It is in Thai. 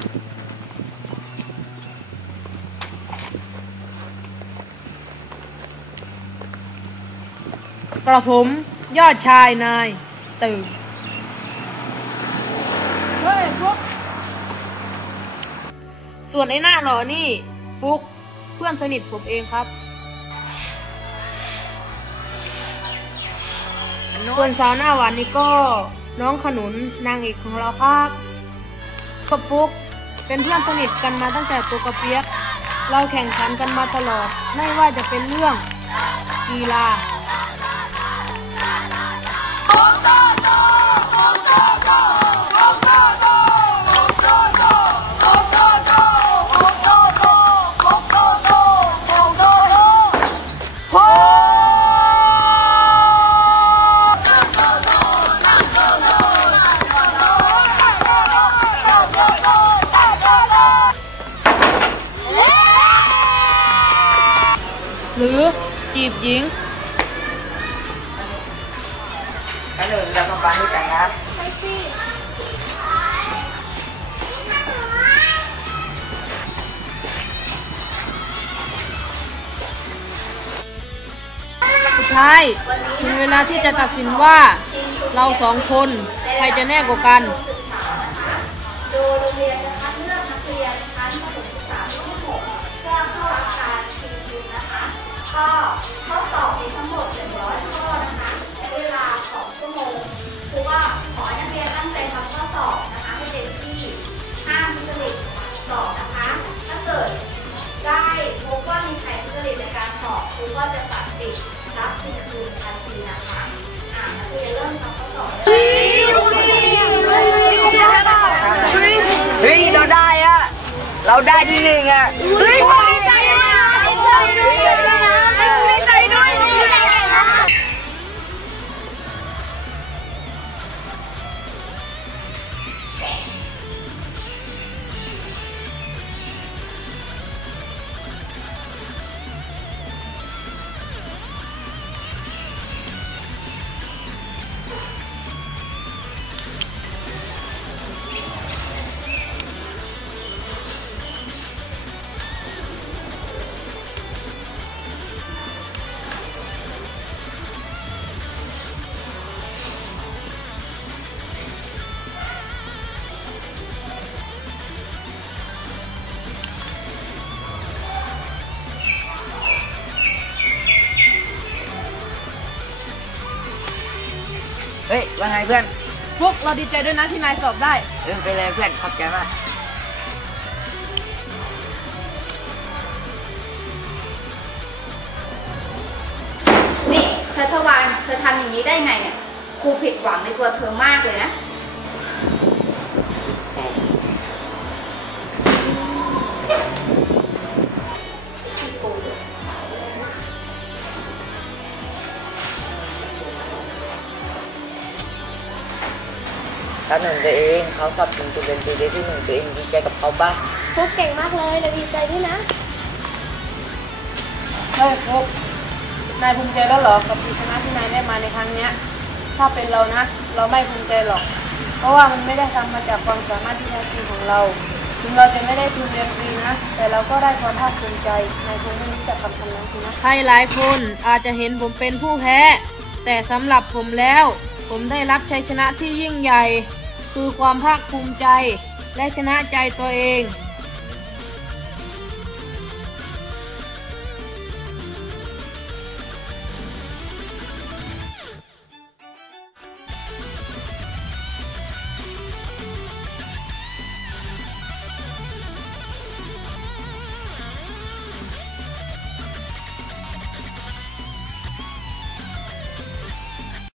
กระผมยอดชายนาย ตื่น เฮ้ยฟุกส่วนไอ้หน้าหล่อนี่ ฟุกเพื่อนสนิทผมเองครับ ส่วนสาวหน้าหวานนี่ก็น้องขนุนนางเอกของเราครับ กับฟุก เป็นเพื่อนสนิทกันมาตั้งแต่ตัวกระเปียก เราแข่งขันกันมาตลอด ไม่ว่าจะเป็นเรื่องกีฬา รือจีบหญิงขนุนเรามาฟังด้วยกันครับสุดท้ายถึงเวลาที่จะตัดสินว่าเราสองคน ใครจะแน่กว่ากัน โดยโรงเรียน ก็ข้อสอบมีทั้งหมด 100 ข้อนะคะใช้เวลา 2 ชั่วโมงคือว่าขอให้นักเรียนตั้งใจทำข้อสอบนะคะให้เต็มที่ห้ามทุจริตสอบนะคะ ถ้าเกิดได้พบว่ามีใครทุจริตในการสอบครูก็จะตัดสิทธิ์รับชิงทุนทันทีนะคะอ่านักเรียนเริ่มทำข้อสอบเลยเฮ้ยเราได้อะเราได้ที่หนึ่งอะ เฮ้ยว่าไงเพื่อนฟุกเราดีใจด้วยนะที่นายสอบได้ เออไปเลยเพื่อนขอบใจมากนี่ชัชวานเธอทำอย่างนี้ได้ไงเนี่ยครูผิดหวังในตัวเธอมากเลยนะ ขนุนตัวเองเขาสอบถึงจุดเรียนปีได้ที่หนึ่งตัวเองดีใจกับเขาบ้างฟุกเก่งมากเลยเราดีใจด้วยนะเฮ้ยฟุกนายภูมิใจแล้วเหรอกับชัยชนะที่นายได้มาในครั้งเนี้ย ถ้าเป็นเรานะ เราไม่ภูมิใจหรอก เพราะว่ามันไม่ได้ทำมาจากความสามารถที่แท้จริงของเรา ถึงเราจะไม่ได้ทุนเรียนฟรีนะ แต่เราก็ได้ความภาคภูมิใจนายคงไม่รู้จักคำคำนั้นสินะใครหลายคนอาจจะเห็นผมเป็นผู้แพ้ แต่สำหรับผมแล้ว ผมได้รับชัยชนะที่ยิ่งใหญ่ คือความภาคภูมิใจ และชนะใจตัวเอง